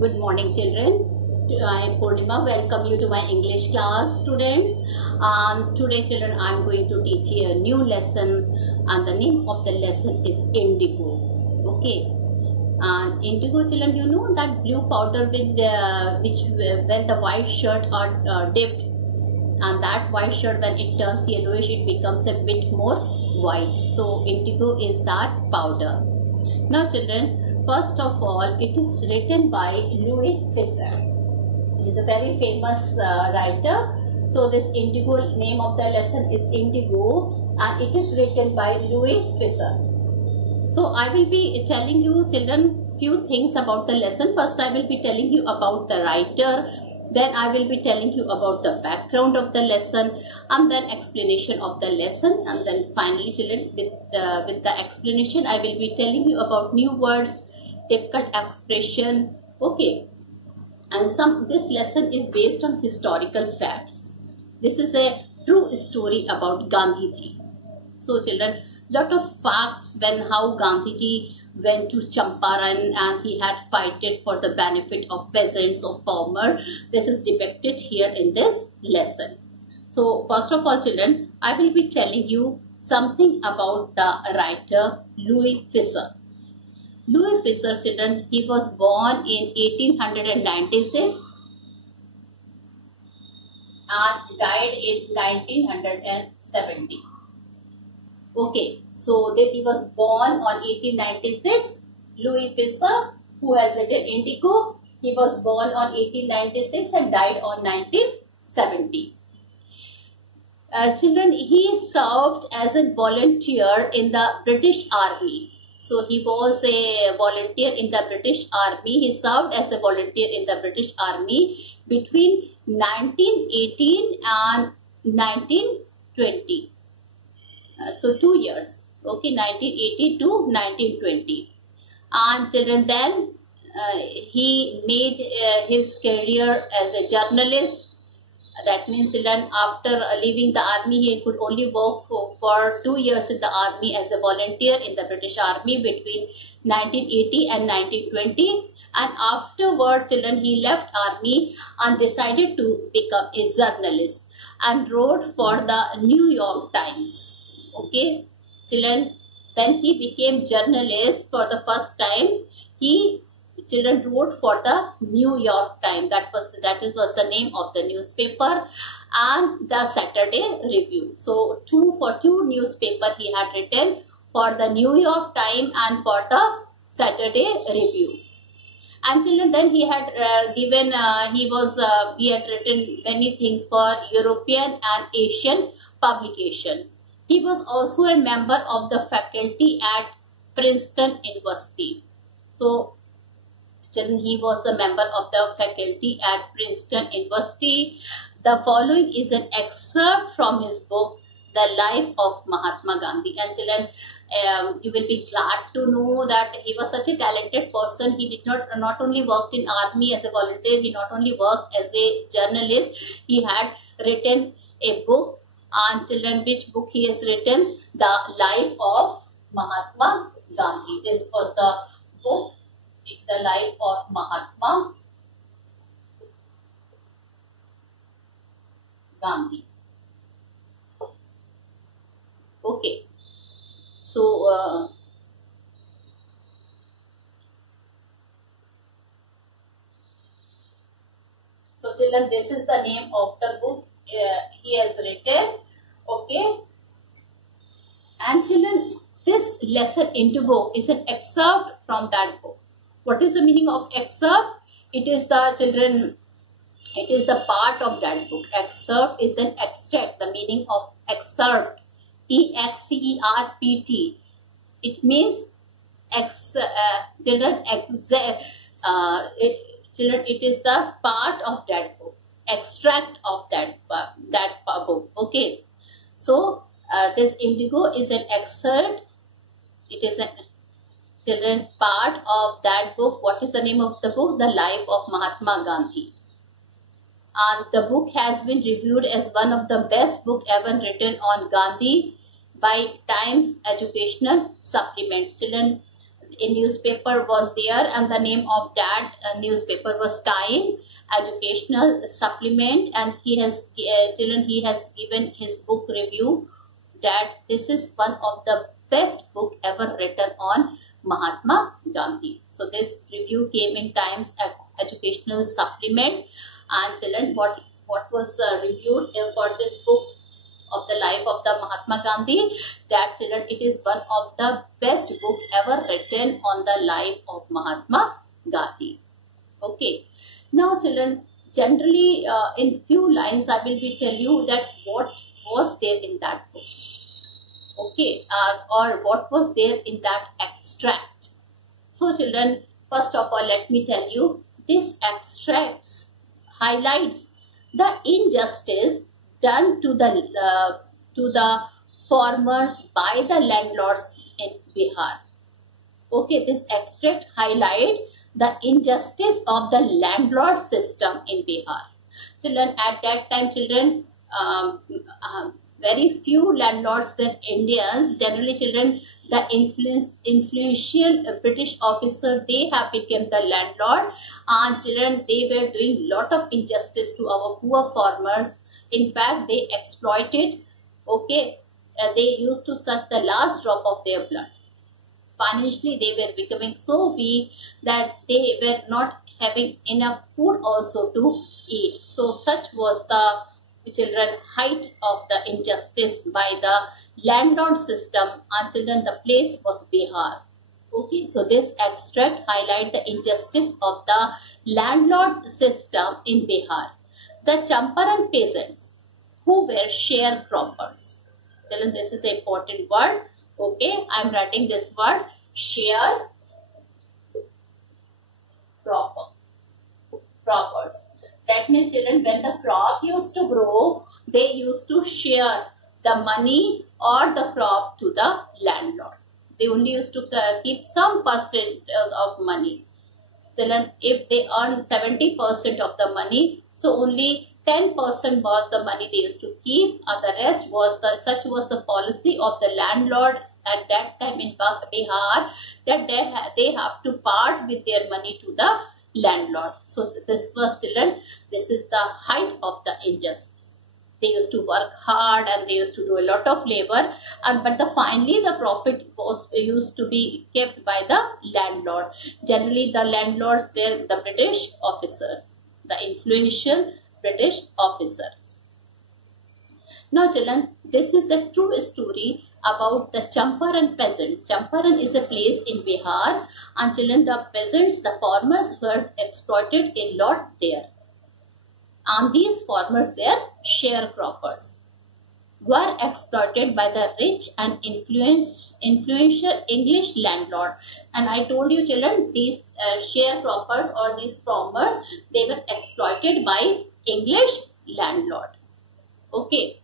Good morning, children. I am Purnima. Welcome you to my English class, students. Today, children, I am going to teach you a new lesson, and the name of the lesson is indigo. Okay. And indigo, children, you know that blue powder with which when the white shirt are dipped, and that white shirt when it turns yellowish, it becomes a bit more white. So indigo is that powder. Now, children. First of all, it is written by Louis Fisher. He is a very famous writer. So this indigo, name of the lesson is Indigo, and it is written by Louis Fisher. So I will be telling you, children, few things about the lesson. First, I will be telling you about the writer. Then I will be telling you about the background of the lesson, and then explanation of the lesson, and then finally, children, with the explanation, I will be telling you about new words, difficult expression. Okay, and this lesson is based on historical facts. This is a true story about Gandhiji. So children, lot of facts when how Gandhiji went to Champaran and he had fighted for the benefit of peasants or farmers. This is depicted here in this lesson. So first of all, children, I will be telling you something about the writer Louis Fisher. Louis Fisher, children, he was born in 1896 and died in 1970. Okay, so he was born on 1896. Louis Fisher, who has written Indigo, he was born on 1896 and died on 1970. Children, he served as a volunteer in the British Army. So he was a volunteer in the British Army. He served as a volunteer in the British Army between 1918 and 1920. So 2 years. Okay, 1980 to 1920. And children, then he made his career as a journalist. That means, children, after leaving the army, he could only work for 2 years in the army as a volunteer in the British Army between 1980 and 1920. And afterward, children, he left army and decided to become a journalist and wrote for the New York Times. Okay, children, when he became journalist for the first time, children wrote for the New York Times. That was the name of the newspaper, and the Saturday Review. So for two newspapers he had written, for the New York Times and for the Saturday Review. And children, then he had he had written many things for European and Asian publication. He was also a member of the faculty at Princeton University. So children, he was a member of the faculty at Princeton University. The following is an excerpt from his book, The Life of Mahatma Gandhi. And children, you will be glad to know that he was such a talented person. He did not only worked in army as a volunteer, he not only worked as a journalist, he had written a book. And children, which book he has written? The Life of Mahatma Gandhi. This was the book, The Life of Mahatma Gandhi. Okay, so children, this is the name of the book he has written. Okay, and children, this lesson Indigo is an excerpt from that book. What is the meaning of excerpt? It is the children, it is the part of that book. Excerpt is an extract. The meaning of excerpt, E-X-C-E-R-P-T. It means children, it is the part of that book, extract of that book. Okay, so this Indigo is an excerpt. It is a children part of that book. What is the name of the book? The Life of Mahatma Gandhi. And the book has been reviewed as one of the best books ever written on Gandhi by Times Educational Supplement. Children, a newspaper was there, and the name of that newspaper was Time Educational Supplement, and he has children, he has given his book review that this is one of the best book ever written on Mahatma Gandhi. So this review came in Times Educational Supplement, and children, what was reviewed for this book of the life of the Mahatma Gandhi, that children, it is one of the best book ever written on the life of Mahatma Gandhi. Okay. Now children, generally in few lines I will be tell you that what was there in that book. Okay, or what was there in that extract. So children, first of all, let me tell you, this extracts highlights the injustice done to the farmers by the landlords in Bihar. Okay, this extract highlight the injustice of the landlord system in Bihar. Children, at that time, children, very few landlords than Indians. Generally, children, the influential British officer, they have become the landlord, and children, they were doing lot of injustice to our poor farmers. In fact, they exploited. Okay, they used to suck the last drop of their blood. Financially, they were becoming so weak that they were not having enough food also to eat. So such was the children height of the injustice by the landlord system, and children, the place was Bihar. Okay, so this extract highlight the injustice of the landlord system in Bihar. The Champaran peasants who were sharecroppers. Children, this is an important word. Okay, I am writing this word, sharecroppers. That means, children, when the crop used to grow, they used to share the money or the crop to the landlord. They only used to keep some percentage of money. Children, if they earn 70% of the money, so only 10% was the money they used to keep, and the rest was such was the policy of the landlord at that time in Bihar, that they have to part with their money to the landlord. So this was, children, this is the height of the injustice. They used to work hard and they used to do a lot of labor, but finally the profit was used to be kept by the landlord. Generally, the landlords were the British officers, the influential British officers. Now children, this is a true story about the Champaran peasants. Champaran is a place in Bihar, and children, the peasants, the farmers were exploited a lot there. And these farmers were sharecroppers, were exploited by the rich and influential English landlord. And I told you, children, these sharecroppers or these farmers, they were exploited by English landlord. Okay.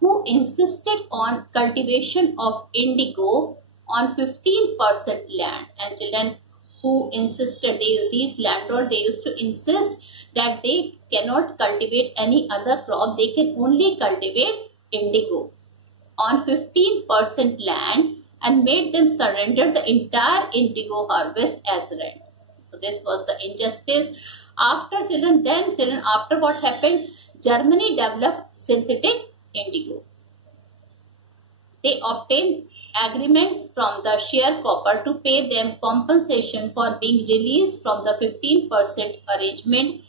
Who insisted on cultivation of indigo on 15% land. And children, who insisted, these landlords, they used to insist that they cannot cultivate any other crop, they can only cultivate indigo on 15% land, and made them surrender the entire indigo harvest as rent. So this was the injustice. After, children, after what happened, Germany developed synthetic indigo. They obtained agreements from the sharecropper to pay them compensation for being released from the 15% arrangement,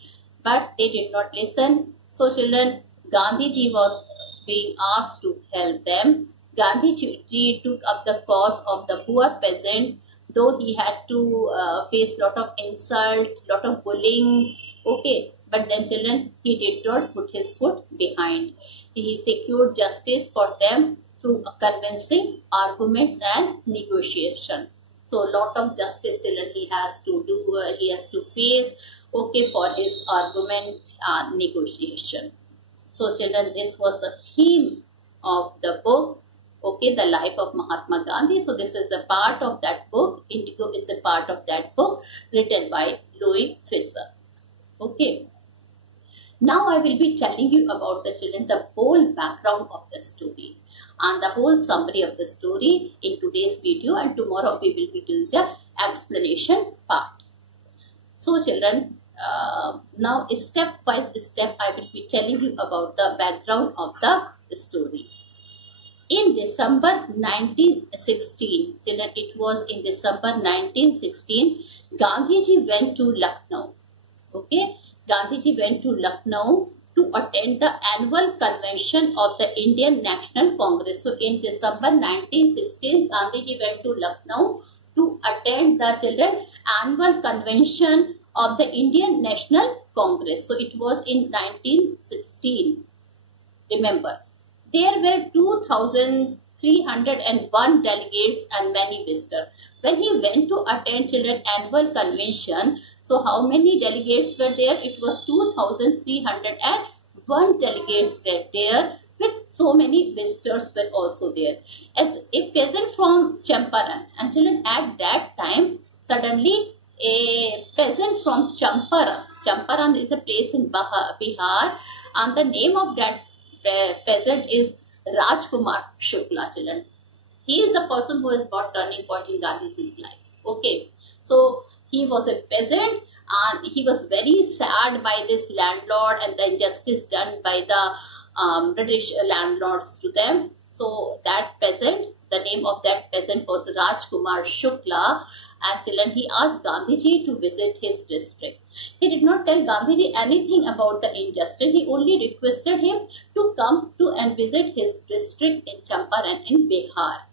but they did not listen. So children, Gandhiji was being asked to help them. Gandhiji took up the cause of the poor peasant, though he had to face lot of insult, lot of bullying. Okay, but then children, he did not put his foot behind. He secured justice for them through convincing arguments and negotiation. So lot of justice, children, he has to do, he has to face, okay, for his argument and negotiation. So children, this was the theme of the book, okay, the life of Mahatma Gandhi. So this is a part of that book. Indigo is a part of that book, written by Louis Fisher. Okay. Now I will be telling you about the children, the whole background of the story. and the whole summary of the story in today's video, and tomorrow we will be doing the explanation part. So children, now step by step I will be telling you about the background of the story. In December 1916, children, it was in December 1916, Gandhiji went to Lucknow. Okay, Gandhiji went to Lucknow to attend the annual convention of the Indian National Congress. So in December 1916, Gandhiji went to Lucknow to attend the children annual convention of the Indian National Congress. So it was in 1916. Remember, there were 2,301 delegates and many visitors. When he went to attend children annual convention, so how many delegates were there? It was 2,301 delegates were there, with so many visitors were also there. As a peasant from Champaran, and children, at that time, suddenly a peasant from Champaran is a place in Bihar, and the name of that peasant is Rajkumar Shukla, children. He is the person who has brought turning point in Gandhiji's life. Okay, so he was a peasant and he was very sad by this landlord and the injustice done by the British landlords to them. So that peasant, the name of that peasant was Rajkumar Shukla, and children, he asked Gandhiji to visit his district. He did not tell Gandhiji anything about the injustice. He only requested him to come to and visit his district in Champaran in Bihar.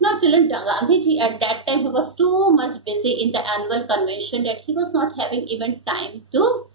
Now children, Gandhiji at that time, he was too much busy in the annual convention that he was not having even time to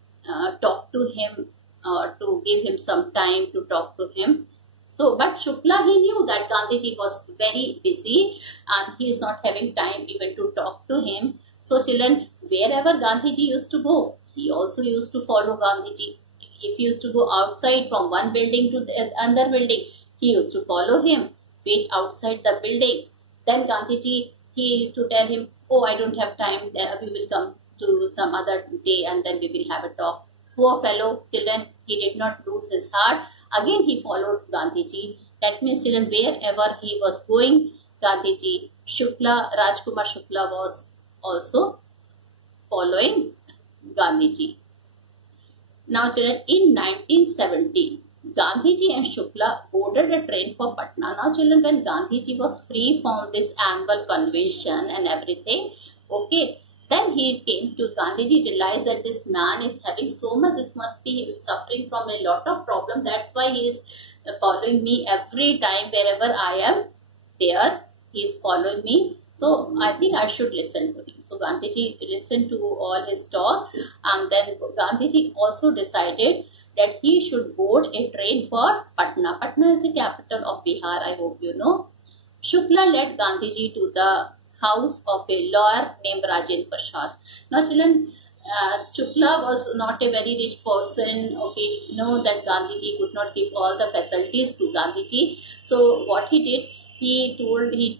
talk to him or to give him some time to talk to him. So, but Shukla, he knew that Gandhiji was very busy and he is not having time even to talk to him. So children, wherever Gandhiji used to go, he also used to follow Gandhiji. If he used to go outside from one building to the other building, he used to follow him, wait outside the building. Then Gandhiji, he used to tell him, oh, I don't have time, we will come to some other day and then we will have a talk. Poor fellow, children, he did not lose his heart. Again, he followed Gandhiji. That means, children, wherever he was going, Gandhiji, Rajkumar Shukla was also following Gandhiji. Now, children, in 1917, Gandhiji and Shukla boarded a train for Patna. Now, children, when Gandhiji was free from this annual convention and everything, okay, then he came to Gandhiji, realized that this man is having so much, this must be suffering from a lot of problem. That's why he is following me every time wherever I am there. He is following me. So I think I should listen to him. So Gandhiji listened to all his talk, and then Gandhiji also decided that he should board a train for Patna. Patna is the capital of Bihar, I hope you know. Shukla led Gandhiji to the house of a lawyer named Rajendra Prasad. Now children, Shukla was not a very rich person. Okay, you know that Gandhiji could not give all the facilities to Gandhiji. So what he did, he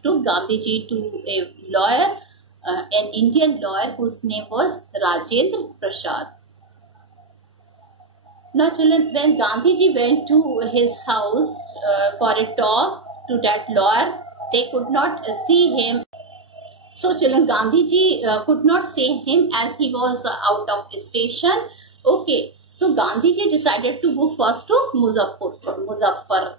took Gandhiji to a lawyer, an Indian lawyer whose name was Rajendra Prasad. Now children, when Gandhiji went to his house for a talk to that lawyer, they could not see him. So children, Gandhiji could not see him as he was out of the station. Okay, so Gandhiji decided to go first to Muzaffarpur.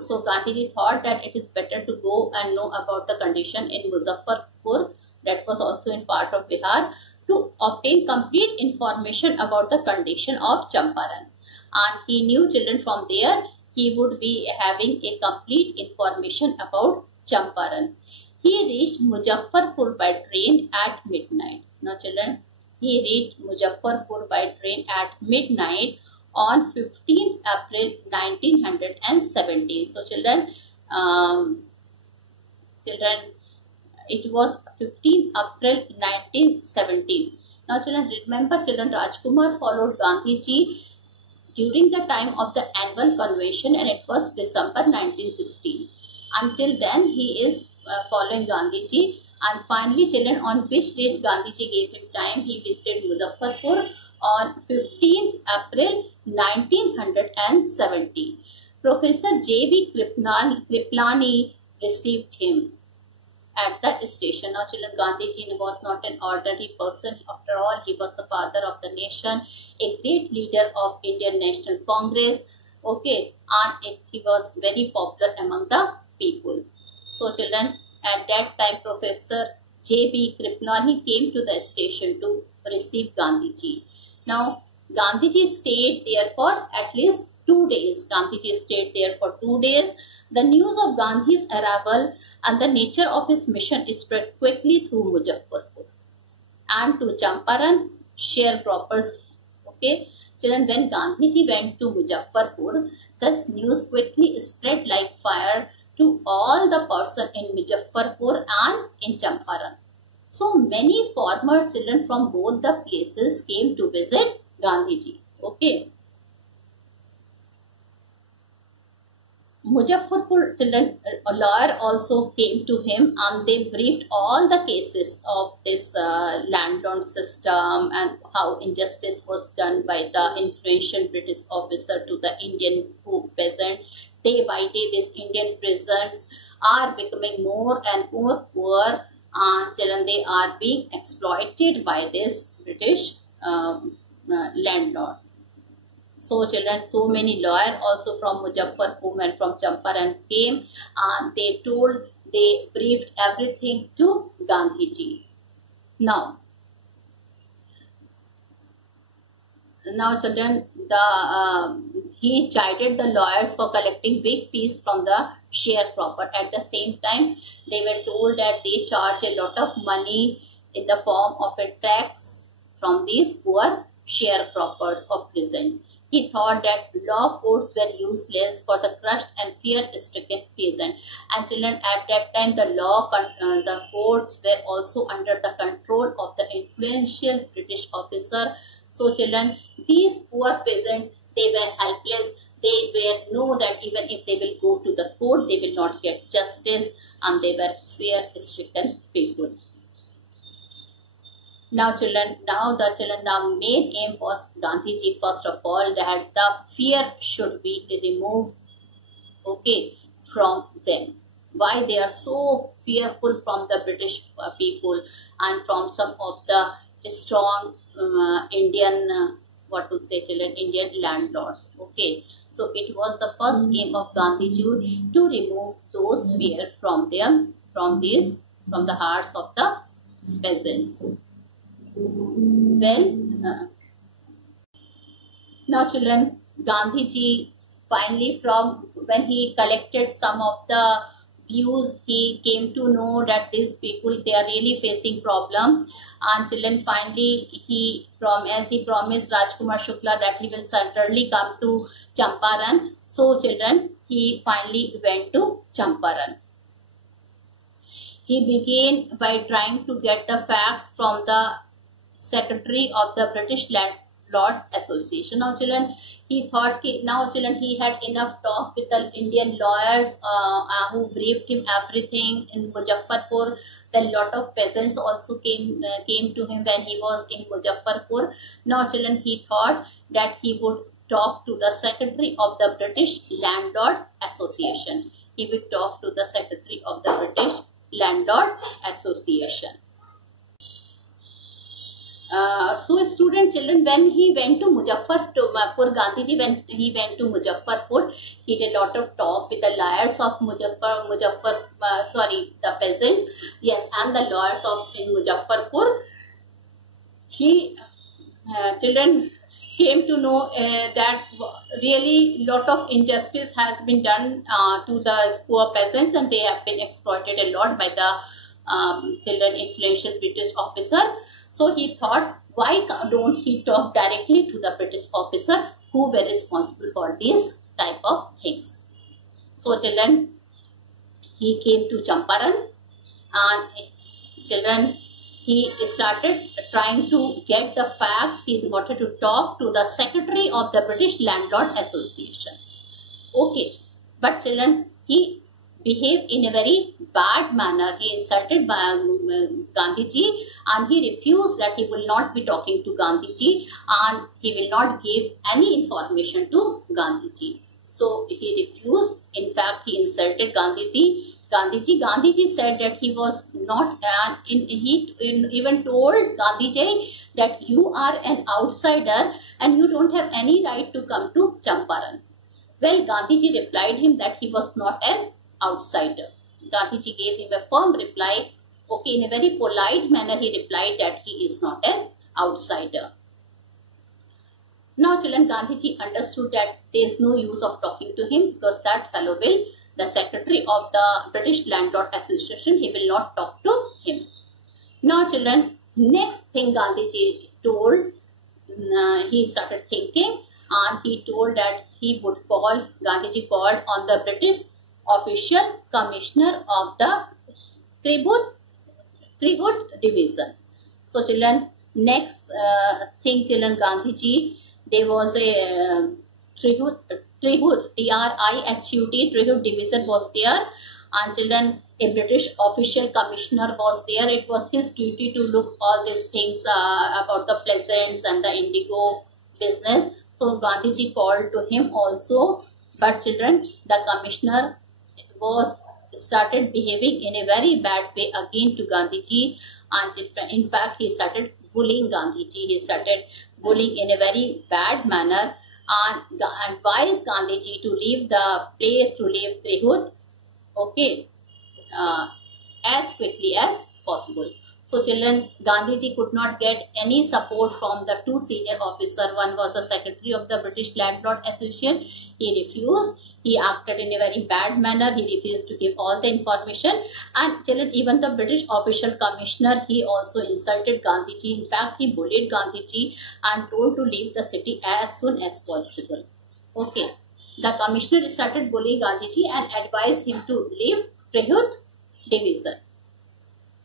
So Gandhiji thought that it is better to go and know about the condition in Muzaffarpur, that was also in part of Bihar, to obtain complete information about the condition of Champaran. And he knew, children, from there he would be having a complete information about Champaran. He reached Muzaffarpur by train at midnight. Now children, he reached Muzaffarpur by train at midnight on 15th April 1917. So children, it was 15th April 1917. Now children, remember children, Rajkumar followed Gandhiji during the time of the annual convention, and it was December 1916. Until then, he is following Gandhiji, and finally children, on which date Gandhiji gave him time, he visited Muzaffarpur on 15th April 1917. Professor J.B. Kriplani received him at the station. Now children, Gandhiji was not an ordinary person. After all, he was the father of the nation, a great leader of Indian National Congress. Okay, and he was very popular among the people. So children, at that time, Professor J.B. Kriplani came to the station to receive Gandhiji. Now, Gandhiji stayed there for at least 2 days. Gandhiji stayed there for 2 days. The news of Gandhi's arrival and the nature of his mission spread quickly through Muzaffarpur and to Champaran sharecroppers. Okay, children, when Gandhiji went to Muzaffarpur, this news quickly spread like fire to all the person in Muzaffarpur and in Champaran. So many farmers, children from both the places came to visit Gandhiji. Okay. Muzaffarpur children, a lawyer also came to him and they briefed all the cases of this landlord system and how injustice was done by the influential British officer to the Indian peasant. Day by day, these Indian peasants are becoming more and more poor, and children, they are being exploited by this British landlord. So children, so many lawyers also from Muzaffarpur and from Champaran came and they briefed everything to Gandhiji. Now children, he chided the lawyers for collecting big fees from the sharecropper. At the same time, they were told that they charge a lot of money in the form of a tax from these poor sharecroppers of peasants. He thought that law courts were useless for the crushed and fear-stricken peasant. And children, at that time, the courts were also under the control of the influential British officer. So children, these poor peasants, they were helpless. They were know that even if they will go to the court, they will not get justice, and they were fear-stricken people. Now children, the main aim was Gandhiji, first of all, that the fear should be removed, okay, from them. Why they are so fearful from the British people and from some of the strong Indian, Indian landlords, okay. So it was the first aim of Gandhiji to remove those fear from them, from the hearts of the peasants. Well, now children, Gandhiji finally, from when he collected some of the views, he came to know that these people, they are really facing problem. And children, finally, as he promised Rajkumar Shukla that he will certainly come to Champaran. So children, he finally went to Champaran. He began by trying to get the facts from the Secretary of the British Landlords Association. Now children, he thought he had enough talk with the Indian lawyers who briefed him everything in Muzaffarpur. Then lot of peasants also came to him when he was in Muzaffarpur. Now children, he thought that he would talk to the Secretary of the British Landlord Association. He would talk to the Secretary of the British Landlord Association. So student children, when he went to Muzaffarpur, Gandhiji, when he went to Muzaffarpur, he did a lot of talk with the lawyers of the peasants, yes, and the lawyers in Muzaffarpur. He children came to know that really lot of injustice has been done to the poor peasants, and they have been exploited a lot by the influential British officer. So he thought, why don't he talk directly to the British officer who were responsible for these type of things. So children, he came to Champaran, and children, he started trying to get the facts. He wanted to talk to the Secretary of the British Landlord Association. Okay, but children, he behaved in a very bad manner. He insulted Gandhiji, and he refused that he will not be talking to Gandhiji, and he will not give any information to Gandhiji. So he refused. In fact, he insulted Gandhiji said that he was not he even told Gandhiji that you are an outsider and you don't have any right to come to Champaran. Well, Gandhiji replied him that he was not an outsider. Gandhiji gave him a firm reply. Okay, in a very polite manner, he replied that he is not an outsider. Now, children, Gandhiji understood that there is no use of talking to him because that fellow will, the secretary of the British Landlord Association, he will not talk to him. Now, children, next thing Gandhiji told, he started thinking and he told that he would call, Gandhiji called on the British official commissioner of the Tribute Division. So, children, next thing, children, Gandhiji, there was a Tribute, TRIHUT, Tribute Division was there, and children, a British official commissioner was there. It was his duty to look all these things about the pleasants and the indigo business. So Gandhiji called to him also, but children, the commissioner was started behaving in a very bad way again to Gandhiji, and in fact he started bullying Gandhiji. He started bullying in a very bad manner and advised Gandhiji to leave the place, to leave Trihut, okay, as quickly as possible. So children, Gandhiji could not get any support from the two senior officers. One was the secretary of the British Landlord Association. He refused. He acted in a very bad manner. He refused to give all the information. And children, even the British official commissioner, he also insulted Gandhiji. In fact, he bullied Gandhiji and told to leave the city as soon as possible. Okay. The commissioner started bullying Gandhiji and advised him to leave Trihut Division.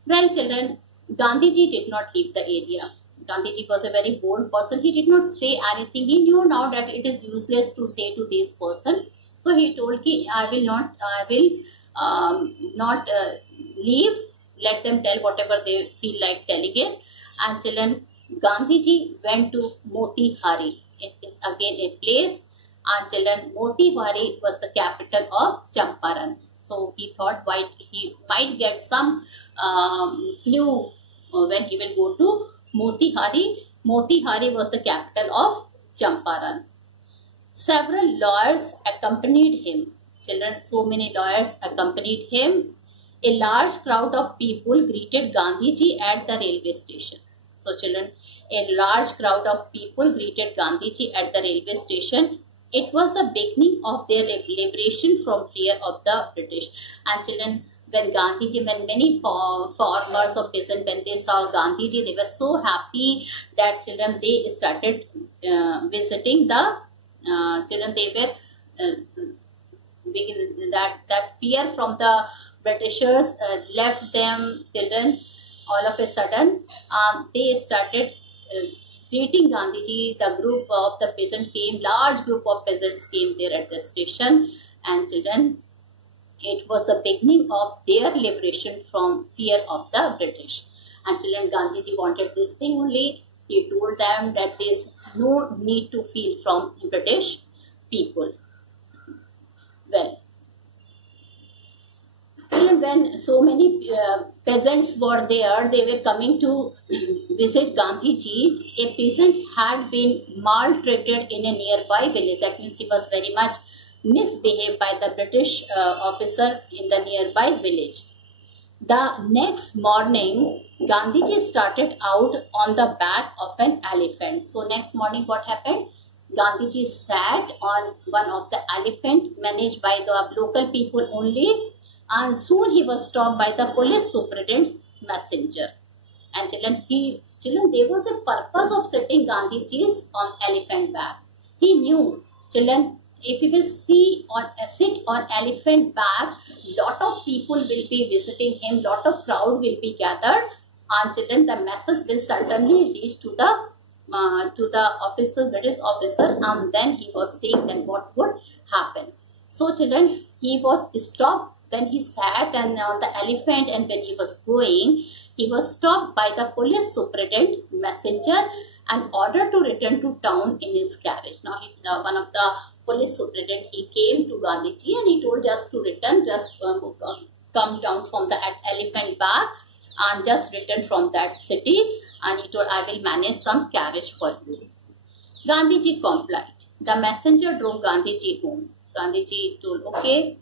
Well, children, Gandhiji did not leave the area. Gandhiji was a very bold person. He did not say anything. He knew now that it is useless to say to this person. So he told me, I will not leave. Let them tell whatever they feel like telling it. And children, Gandhiji went to Motihari. It is again a place. And children, Motihari was the capital of Champaran. So he thought he might get some clue when he will go to Motihari. Motihari was the capital of Champaran. Several lawyers accompanied him. Children, so many lawyers accompanied him. A large crowd of people greeted Gandhiji at the railway station. So children, a large crowd of people greeted Gandhiji at the railway station. It was the beginning of their liberation from fear of the British. And children, when many farmers or peasants, when they saw Gandhiji, they were so happy that children, they started visiting the children. They were that fear from the Britishers left them. Children, all of a sudden, they started greeting Gandhiji. The group of the peasants came, large group of peasants came there at the station, and children, it was the beginning of their liberation from fear of the British. And children, Gandhiji wanted this thing only. He told them that there is no need to feel from British people. Well, when so many peasants were there, they were coming to visit Gandhiji. A peasant had been maltreated in a nearby village. That means he was very much misbehaved by the British officer in the nearby village. The next morning, Gandhiji started out on the back of an elephant. So next morning, what happened? Gandhiji sat on one of the elephant managed by the local people only, and soon he was stopped by the police superintendent's messenger. And children, there was a purpose of sitting Gandhiji's on elephant back. He knew, children, if he will sit on elephant back, lot of people will be visiting him, lot of crowd will be gathered, and children, the message will certainly reach to the officer, British officer, and then he was saying then what would happen. So children, he was stopped when he sat and on the elephant, and when he was going, he was stopped by the police superintendent messenger and ordered to return to town in his carriage. Now one of the police superintendent, he came to Gandhiji and he told just to return, just come down from the elephant bag and just return from that city, and he told, I will manage some carriage for you. Gandhiji complied. The messenger drove Gandhiji home. Gandhiji told, okay.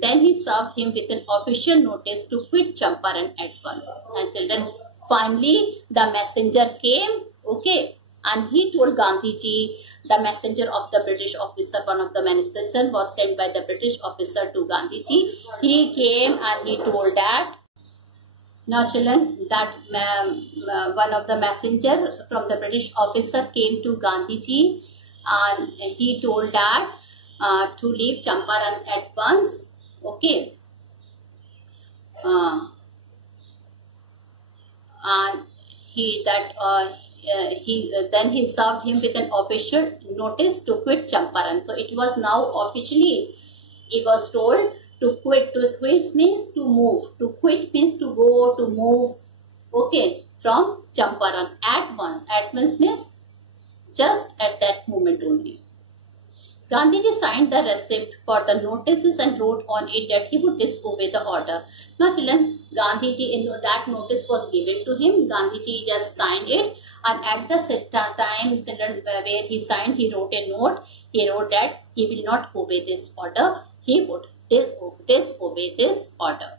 Then he served him with an official notice to quit Champaran at once. And children, finally the messenger came, okay, and he told Gandhiji, the messenger of the British officer, one of the messengers was sent by the British officer to Gandhiji. He came and he told that, now children, that one of the messenger from the British officer came to Gandhiji and he told that to leave Champaran at once, okay. And then he served him with an official notice to quit Champaran. So it was now officially, he was told to quit. To quit means to move. To quit means to go, to move, okay, from Champaran at once. At once means just at that moment only. Gandhiji signed the receipt for the notices and wrote on it that he would disobey the order. Now children, Gandhiji, that notice was given to him. Gandhiji just signed it, and at the time where he signed, he wrote a note. He wrote that he will not obey this order. He would disobey this order.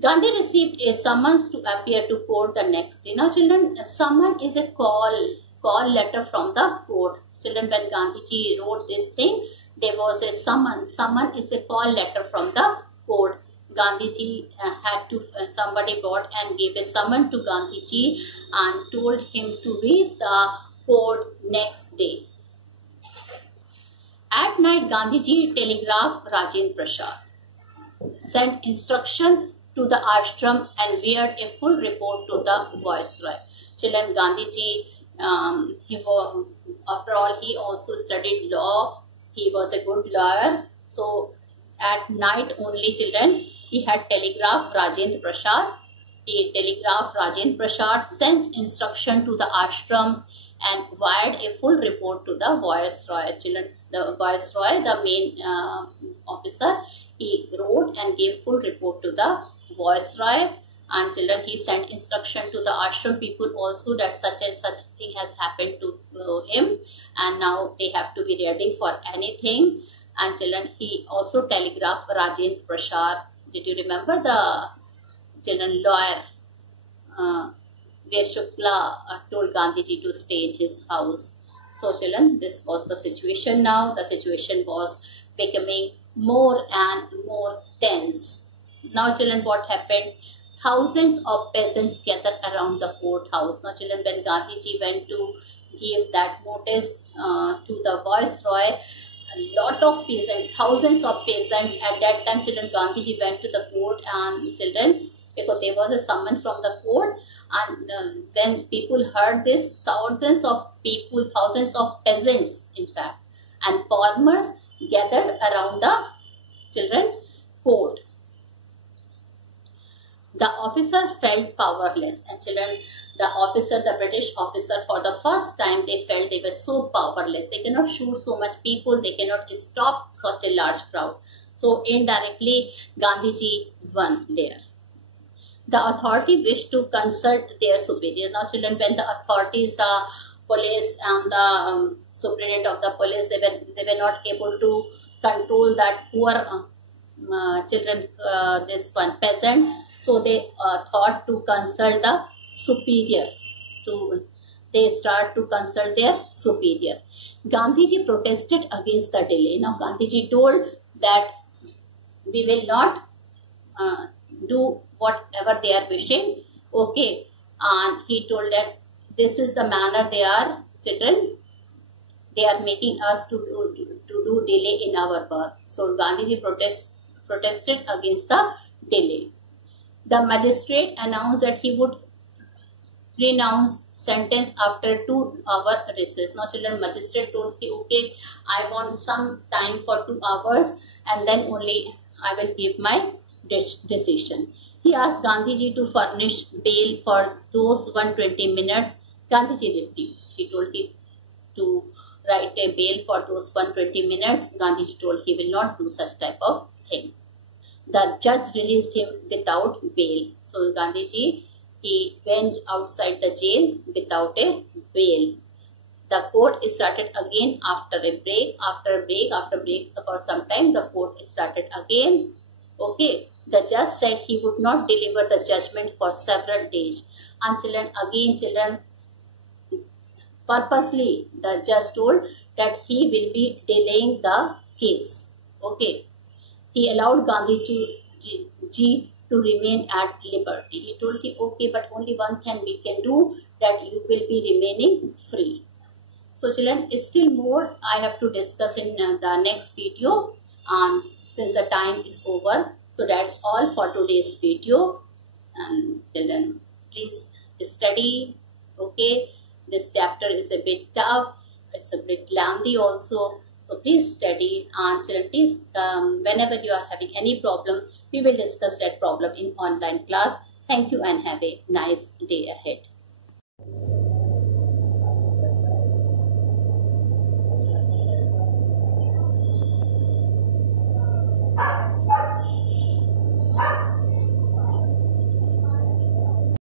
Gandhi received a summons to appear to court the next day. Now children, a summons is a call letter from the court. Children, when Gandhiji wrote this thing, there was a summons. Summons is a call letter from the court. Gandhiji had to, somebody brought and gave a summons to Gandhiji and told him to reach the court next day. At night, Gandhiji telegraphed Rajendra Prasad, sent instruction to the ashram and wired a full report to the Viceroy. Children, Gandhiji, after all, he also studied law. He was a good lawyer. So at night only, children, he had telegraphed Rajendra Prasad. He telegraphed Rajendra Prasad, sent instruction to the ashram and wired a full report to the Viceroy. Children, the Viceroy, the main officer, he wrote and gave full report to the Viceroy. And children, he sent instruction to the ashram people also that such and such thing has happened to him, and now they have to be ready for anything. And children, he also telegraphed Rajendra Prasad. Did you remember the children lawyer where Shukla told Gandhiji to stay in his house? So children, this was the situation now. The situation was becoming more and more tense. Now children, what happened? Thousands of peasants gathered around the courthouse. Now children, when Gandhiji went to give that notice to the Viceroy, a lot of peasants, thousands of peasants, at that time children, Gandhiji went to the court, and children, because there was a summons from the court, and when people heard this, thousands of people, thousands of peasants in fact, and farmers gathered around the children court. The officer felt powerless, and children, the British officer, for the first time they felt they were so powerless. They cannot shoot so much people, they cannot stop such a large crowd. So indirectly, Gandhiji won there. The authority wished to consult their superiors. Now children, when the authorities, the police and the superintendent of the police, they were not able to control that poor children, this one peasant. So they thought to consult the superior. They start to consult their superior. Gandhiji protested against the delay. Now Gandhiji told that we will not do whatever they are wishing. Okay, and he told that this is the manner they are, children. They are making us to do delay in our work. So Gandhiji protested against the delay. The magistrate announced that he would renounce sentence after 2-hour recess. Now children, magistrate told, okay, I want some time for 2 hours and then only I will give my decision. He asked Gandhiji to furnish bail for those 120 minutes. Gandhiji refused. He told him to write a bail for those 120 minutes. Gandhiji told he will not do such type of thing. The judge released him without bail. So Gandhiji, he went outside the jail without a bail. The court started again after a break, after break. For some time the court started again. Okay, the judge said he would not deliver the judgment for several days. And children, purposely the judge told that he will be delaying the case. Okay, he allowed Gandhiji to remain at liberty. He told him, okay, but only one thing we can do, that you will be remaining free. So children, still more I have to discuss in the next video, and since the time is over, so that's all for today's video. And children, please study. Okay, this chapter is a bit tough, it's a bit lengthy also, so please study. And children, please, whenever you are having any problem, we will discuss that problem in online class. Thank you and have a nice day ahead.